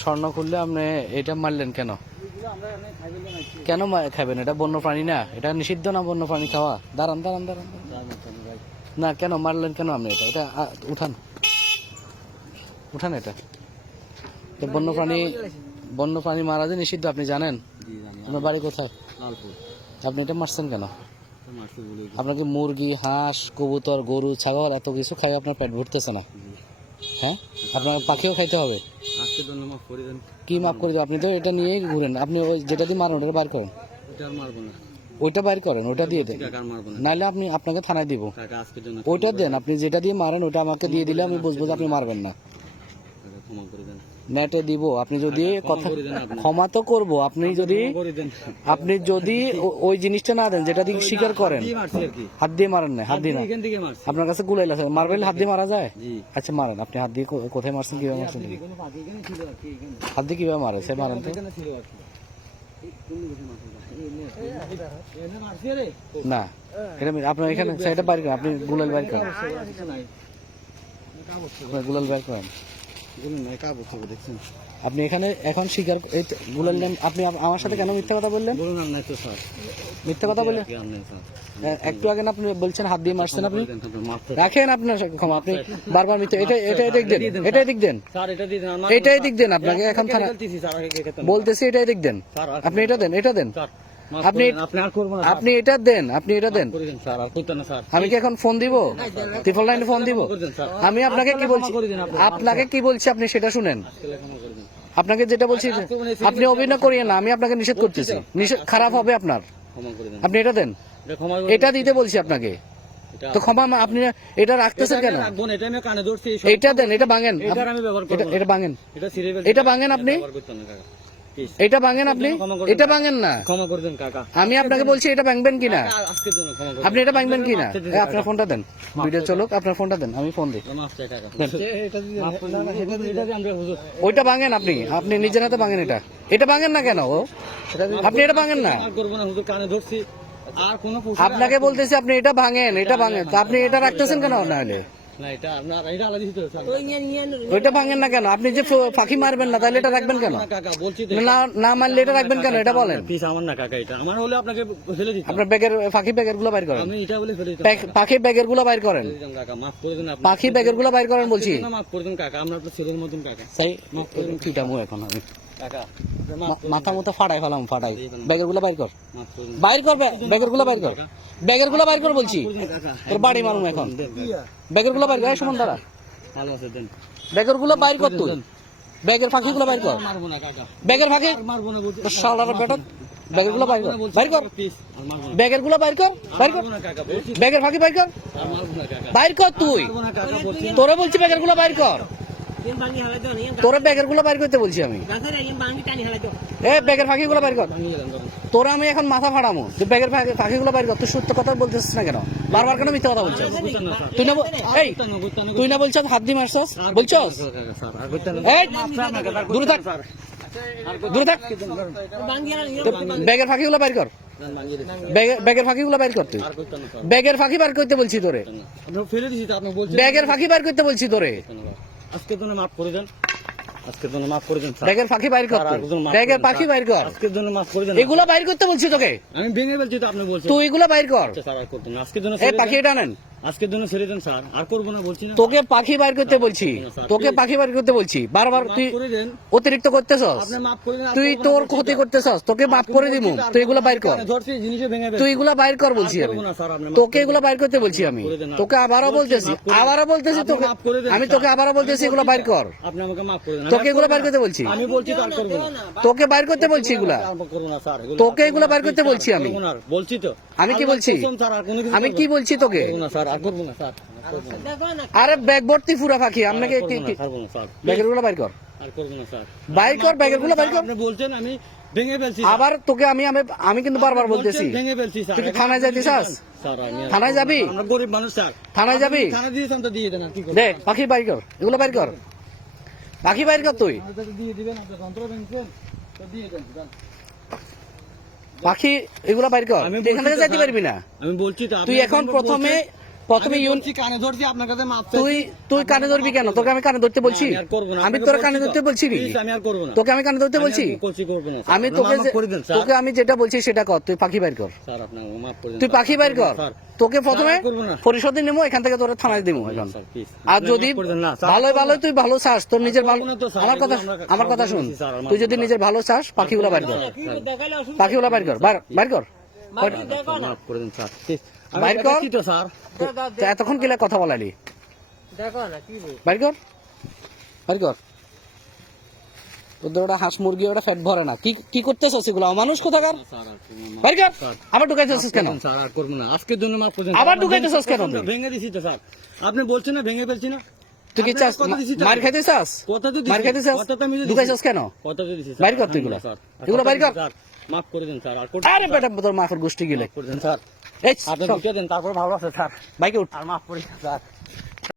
স্বর্ণ খুললে আপনি এটা মারলেন কেন? কেন খাবেন? এটা বন্য প্রাণী না, এটা নিষিদ্ধ না বন্য প্রাণী খাওয়া? দাঁড়ান দাঁড়ান দাঁড়ান, না কেন মারলেন কেন আপনি? এটা এটা উঠান উঠান, এটা বন্য প্রাণী মারা যে নিষিদ্ধ, আপনি জানেন? আপনার বাড়ি কোথায়? আপনি এটা মারছেন কেন? আপনাকে মুরগি, হাঁস, কবুতর, গরু, ছাগল এত কিছু খাই আপনার পেট ভরতেছে না? হ্যাঁ, আপনার পাখিও খাইতে হবে। কি মাফ করে দেবো? আপনি তো এটা নিয়েই ঘুরেন। আপনি ওই যেটা দিয়ে মারেন ওটা বাইর করেন, ওইটা বাইর করেন, ওইটা দিয়ে দেন, নাহলে আপনি আপনাকে থানায় দিব। ওইটা দেন, আপনি যেটা দিয়ে মারেন ওটা আমাকে দিয়ে দিলে আমি বুঝবো যে আপনি মারবেন না। নেটে দিব। আপনি যদি কথা ক্ষমা তো করবো, আপনি যদি ওই জিনিসটা না দেন যেটা দিয়ে স্বীকার করেন। হাত দিয়ে মারেন না, হাত দিয়ে না, আপনার কাছে গুলাইল আছে, মারবেন হাত দিয়ে মারা যায়? আচ্ছা মারেন, আপনি হাত দিয়ে কোথায় মারছেন, কিভাবে মারছেন? হাত দিয়ে কিভাবে মারে সে মারেন তো। না এটা আপনার এখানে সেটা বাইর করেন, আপনি গুলাল বাইর করেন, গুলাল বাইর করেন। আপনি এখানে এখন স্বীকার গুলাল নেন। আপনি আমার সাথে কেন মিথ্যা কথা বললেন? মিথ্যা কথা বললেন একটু আগে না, আপনি বলছেন হাত দিয়ে মারছেন। আপনি রাখেন আপনার ক্ষমা, আপনি বারবার মিথ্যা। এটাই দিক দেন, এটাই দিক দেন, এটাই দিক দেন। আপনাকে এখন থানা বলতেছি, এটাই দিক দেন। আপনি এটা দেন, এটা দেন, আপনি এটা দেন, আপনি এটা দেন। আমি কি এখন ফোন দিব? ট্রিপল লাইনে ফোন দিব? আমি আপনাকে কি বলছি, আপনি সেটা শুনেন। আপনাকে যেটা বলছি, আপনি অভিনয় করিয়েন না, আমি আপনাকে নিষেধ করতেছি, খারাপ হবে আপনার। আপনি এটা দেন, এটা দিতে বলছি আপনাকে। তো ক্ষমা আপনি এটা রাখতেছেন কেন? এটা দেন, এটা ভাঙেন, এটা ভাঙেন, এটা ভাঙেন, আপনি এটা ভাঙেন, আপনি এটা ভাঙেন না। আমি আপনাকে বলছি এটা ভাঙবেন কিনা, আপনি এটা ভাঙবেন কিনা। আপনার ফোনটা দেন, ভিডিও চলুক, আপনার ফোনটা দেন, আমি ফোন দিই। ওইটা ভাঙেন, আপনি নিজের হাতে ভাঙেন। এটা ভাঙেন না কেন? আপনি এটা ভাঙেন না, আপনাকে বলতেছি আপনি এটা ভাঙেন, এটা ভাঙেন। তো আপনি এটা রাখতেছেন কেন? না হলে ওইটা ভাঙেন না কেন? আপনি যে ফাঁকি মারবেন না, তাহলে এটা রাখবেন কেন? না মারলে এটা রাখবেন কেন? এটা বলেন। আপনার ব্যাগের ফাঁকি ব্যাগের গুলো বাইর করেন, পাখি ব্যাগের গুলো বাইর করেন, পাখি ব্যাগের গুলো বাইর করেন বলছি। এখন আমি মাথা মতো ফাটাই ফেলাম, ফাটাই। ব্যাগের গুলো বাইর কর, ব্যাগের গুলো বাইর কর, ব্যাগের গুলো বাইর কর বলছি। তোর বাড়ি মারুম এখন। ব্যাগের গুলো বাইর কর, সুমন দাঁড়া, ব্যাগের গুলো বাইর কর, তুই ব্যাগের ফাঁকি গুলো বাইর কর, ব্যাগের ফাঁকি বেটা, ব্যাগের গুলো বাইর কর, বাইর কর, ব্যাগের গুলো বাইর কর, বাইর কর, ব্যাগের ফাঁকি বাইর কর, বাইর কর তুই। তোরে বলছি ব্যাগের গুলো বাইর কর, তোরা ব্যাগের গুলো বাইর করতে বলছি আমি। ব্যাগের ফাঁকি গুলো বাইর কর, তোরা আমি এখন মাথা ফাড়ামো। তুই ব্যাগের ফাঁকি গুলো বাইর কর। তুই সত্য কথা বলতেছিস না কেন? বারবার কেন মিথ্যা কথা বলছিস? তুই না বলছিস হাত দিয়ে মারছস, বলছস? দূরে থাক, দূরে থাক। ব্যাগের ফাঁকি গুলো বাইর কর, ব্যাগের ফাঁকি গুলো বাইর কর। তুই ব্যাগের ফাঁকি বাইর করতে বলছি তোরে, ব্যাগের ফাঁকি বাইর করতে বলছি তোরে। আজকের জন্য মাফ করে দেন, আজকের জন্য মাফ করে দেন। ব্যাগের ফাঁকি বাইর কর, ব্যাগের ফাঁকি বাইর কর, আজকের জন্য মাফ করে দেন। এগুলো বাইর করতে বলছি তোকে, আমি ভেঙে বলছি তো, আপনি বলছেন তুই এগুলো বাইর কর। স্যার আর করতেন না, আজকের জন্য এই পাখি এটা নেন, আজকের জন্য ছেড়ে দেন স্যার, আর করবো না বলছি না। তোকে পাখি বাইর করতে বলছি, তোকে পাখি বাইর করতে বলছি বারবার। তুই অতিরিক্ত করতেছস, তুই তোর ক্ষতি করতেছস, তোকে মাফ করে দিব। তুই এগুলো বাইর কর, তুই এগুলো বাইর কর বলছি আমি তোকে, এগুলো বাইর করতে বলছি আমি তোকে। আবারও বলতেছি তোকে, আমি তোকে আবারও বলতেছি এগুলো বাইর কর। আপনি আমাকে মাফ করে দেন, তোকে এগুলো বাইর করতে বলছি, আমি বলছি তো আর করবো না। তোকে বাইর করতে বলছি এগুলা, তোকে এগুলো বাইর করতে বলছি আমি। বলছি তো, আমি কি বলছি, আমি কি বলছি তোকে? আরে ব্যাগ ভর্তি পুরা পাখি, আপনাকে ব্যাগের গুলো বাইর কর, বাইর কর, ব্যাগের গুলো বাইর কর। বলছেন আমি ভেঙে ফেলছি, আবার তোকে আমি কিন্তু বারবার বলতেছি, ভেঙে ফেলছি। তুই কি থানায় যাইতে চাস? থানায় যাবি? আমরা গরিব মানুষ স্যার, থানায় যাবি? থানা দিয়েছেন তো দিয়ে দেন, আর কি করব? দে পাখি বাইর কর, এগুলো বাইর কর, পাখি বাইর কর। তুই দিয়ে দিবেন, আপনি যন্ত্র ভেঙেছেন তো দিয়ে দেন, পাখি এগুলো বাইর কর। এখান থেকে যাইতে পারবি না, আমি বলছি তো। তুই এখন প্রথমে প্রথমে আমি ইউন বলছি, কানে ধরছি আপনার কাছে মাপ তুই তুই কানে ধরবি কেন? তোকে আমি কানে ধরতে বলছি? আমি আর করবো না। আমি আপনাকে তোর বলছি কানে তো। ধরতে বলছি কি? Please, আমি আর করবো না। তোকে আমি কানে ধরতে আমি আর বলছি? করবো না, স্যার। আমি আপনি তোকে মাফ করে দেন, স্যার। তোকে আমি যেটা বলছি সেটা কর, তুই পাখি বাইর কর, স্যার, আপনি আমাকে মাফ করে দেন, তুই স্যার। পাখি বাইর কর। স্যার, তোকে প্রথমে স্যার, করবো না। পরিষদে নেবো, এখান থেকে তোরা থানায় দেবো এখন। Sir, please। আর আপনি যদি মাফ করে দেন না, স্যার। ভালোই ভালোই তুই ভালো চাস, তোর নিজের ভালো, করবো না তো, স্যার। আমার কথা এগুলো আমরা আমার কথা খারাপ শুন, বলেছি, স্যার, আর তুই যদি মাফ নিজের ভালো চাস পাখিগুলা বাইর কর, পাখিগুলা বাইর কর, বাইর কর, মাফ করে দেন, স্যার। Please। আমি বাইর কর। দেখছি তো, স্যার। তা এতক্ষণ কিলা কথা বলালি? বাইর কর, বাইর কর। তোদের ওটা হাঁস মুরগি ওটা ফ্যাট ভরে না, কি কি করতেছ সেগুলো? মানুষ কোথাকার? স্যার, আর করবো না। বাইর কর। স্যার, আবার ঢুকাইতেছিস কেন? স্যার, আর করবো না। আজকের জন্য মাফ করে দেন, আবার স্যার। ঢুকাইতেছিস কেন তুই? ভেঙে দিছি তো, স্যার। আপনি বলছেন না ভেঙে ফেলছি না? তুই কি আপনাকে চাস কথা দিছি তো। মার খাইতে চাস? কথা তো দিছি। মার খাইতে চাস? কথা তো আমি তো দিছি। ঢুকাইছিস কেন? কথা তো দিছি, স্যার। বাইর কর তুই এগুলো। স্যার, আর এগুলো কথা বাইর কর। দিছি, স্যার। মাফ করে দেন, স্যার। আর করবো আরে না, বেটা তোর মাফের গোষ্ঠী গিলে। মাফ করে দেন, স্যার। এই আপনি চল, ঢুকে দেন, তারপর ভালো আছে, স্যার। বাইকে উঠ। আর মাফ করে দেন, স্যার।